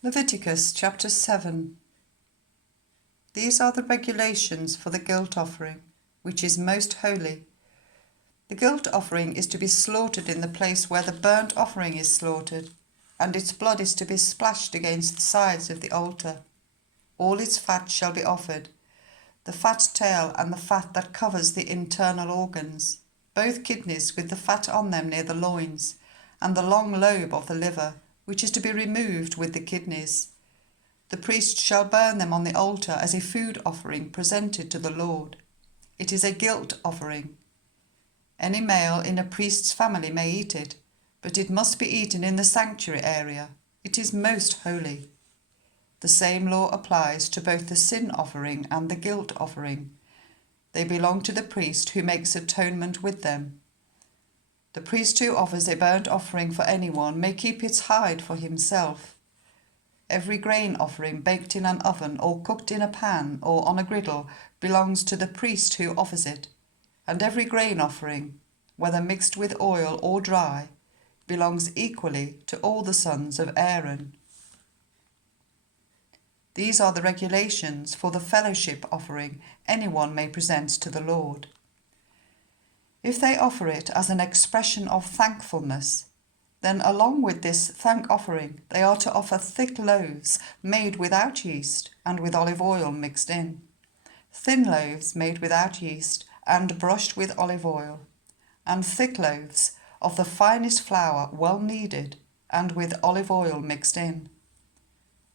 Leviticus chapter 7. These are the regulations for the guilt offering, which is most holy. The guilt offering is to be slaughtered in the place where the burnt offering is slaughtered, and its blood is to be splashed against the sides of the altar. All its fat shall be offered, the fat tail and the fat that covers the internal organs, both kidneys with the fat on them near the loins, and the long lobe of the liver, which is to be removed with the kidneys. The priest shall burn them on the altar as a food offering presented to the Lord. It is a guilt offering. Any male in a priest's family may eat it, but it must be eaten in the sanctuary area. It is most holy. The same law applies to both the sin offering and the guilt offering. They belong to the priest who makes atonement with them. The priest who offers a burnt offering for anyone may keep its hide for himself. Every grain offering baked in an oven or cooked in a pan or on a griddle belongs to the priest who offers it, and every grain offering, whether mixed with oil or dry, belongs equally to all the sons of Aaron. These are the regulations for the fellowship offering anyone may present to the Lord. If they offer it as an expression of thankfulness, then along with this thank offering they are to offer thick loaves made without yeast and with olive oil mixed in, thin loaves made without yeast and brushed with olive oil, and thick loaves of the finest flour well kneaded and with olive oil mixed in.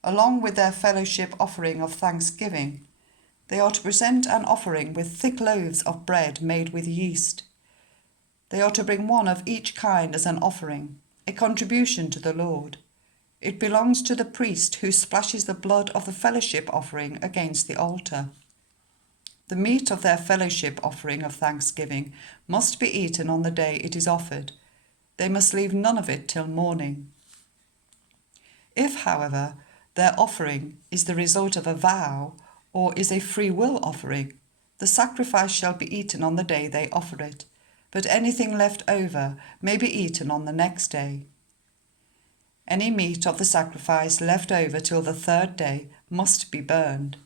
Along with their fellowship offering of thanksgiving, they are to present an offering with thick loaves of bread made with yeast. They are to bring one of each kind as an offering, a contribution to the Lord. It belongs to the priest who splashes the blood of the fellowship offering against the altar. The meat of their fellowship offering of thanksgiving must be eaten on the day it is offered. They must leave none of it till morning. If, however, their offering is the result of a vow or is a free will offering, the sacrifice shall be eaten on the day they offer it, but anything left over may be eaten on the next day. Any meat of the sacrifice left over till the third day must be burned.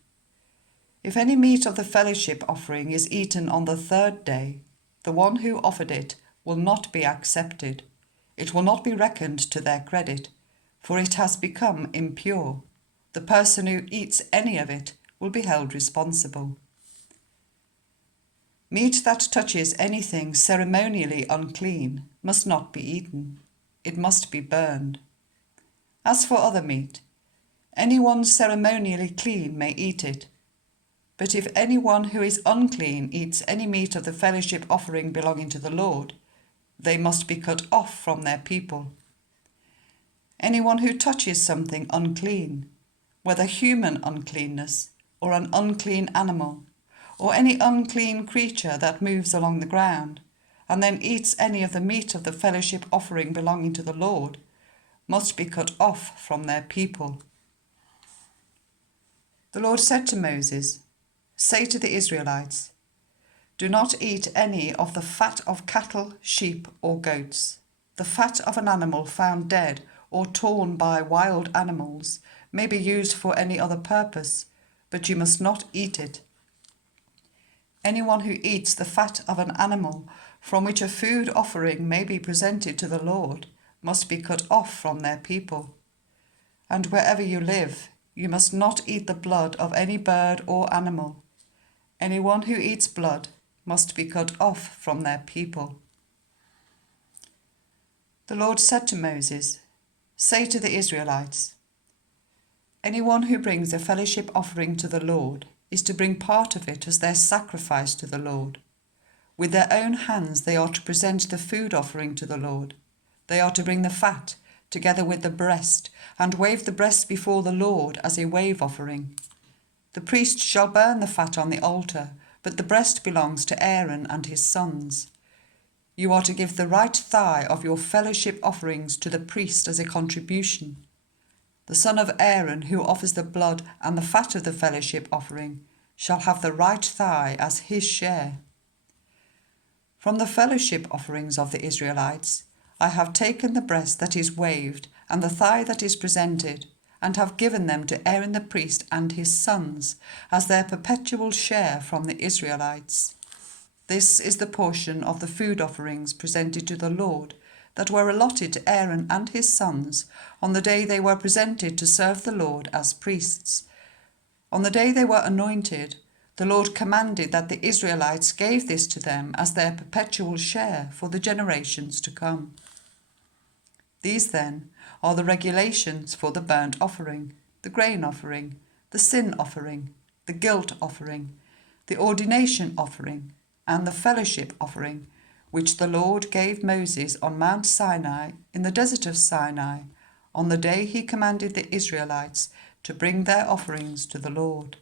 If any meat of the fellowship offering is eaten on the third day, the one who offered it will not be accepted. It will not be reckoned to their credit, for it has become impure. The person who eats any of it will be held responsible. Meat that touches anything ceremonially unclean must not be eaten. It must be burned. As for other meat, anyone ceremonially clean may eat it. But if anyone who is unclean eats any meat of the fellowship offering belonging to the Lord, they must be cut off from their people. Anyone who touches something unclean, whether human uncleanness or an unclean animal, or any unclean creature that moves along the ground, and then eats any of the meat of the fellowship offering belonging to the Lord, must be cut off from their people. The Lord said to Moses, "Say to the Israelites, do not eat any of the fat of cattle, sheep, or goats. The fat of an animal found dead or torn by wild animals may be used for any other purpose, but you must not eat it. Anyone who eats the fat of an animal from which a food offering may be presented to the Lord must be cut off from their people. And wherever you live, you must not eat the blood of any bird or animal. Anyone who eats blood must be cut off from their people." The Lord said to Moses, "Say to the Israelites, anyone who brings a fellowship offering to the Lord is to bring part of it as their sacrifice to the Lord. With their own hands they are to present the food offering to the Lord. They are to bring the fat together with the breast and wave the breast before the Lord as a wave offering. The priest shall burn the fat on the altar, but the breast belongs to Aaron and his sons. You are to give the right thigh of your fellowship offerings to the priest as a contribution. The son of Aaron who offers the blood and the fat of the fellowship offering shall have the right thigh as his share. From the fellowship offerings of the Israelites, I have taken the breast that is waved and the thigh that is presented, and have given them to Aaron the priest and his sons as their perpetual share from the Israelites. This is the portion of the food offerings presented to the Lord that were allotted to Aaron and his sons on the day they were presented to serve the Lord as priests. On the day they were anointed, the Lord commanded that the Israelites gave this to them as their perpetual share for the generations to come. These, then, are the regulations for the burnt offering, the grain offering, the sin offering, the guilt offering, the ordination offering, and the fellowship offering, which the Lord gave Moses on Mount Sinai in the desert of Sinai, on the day he commanded the Israelites to bring their offerings to the Lord.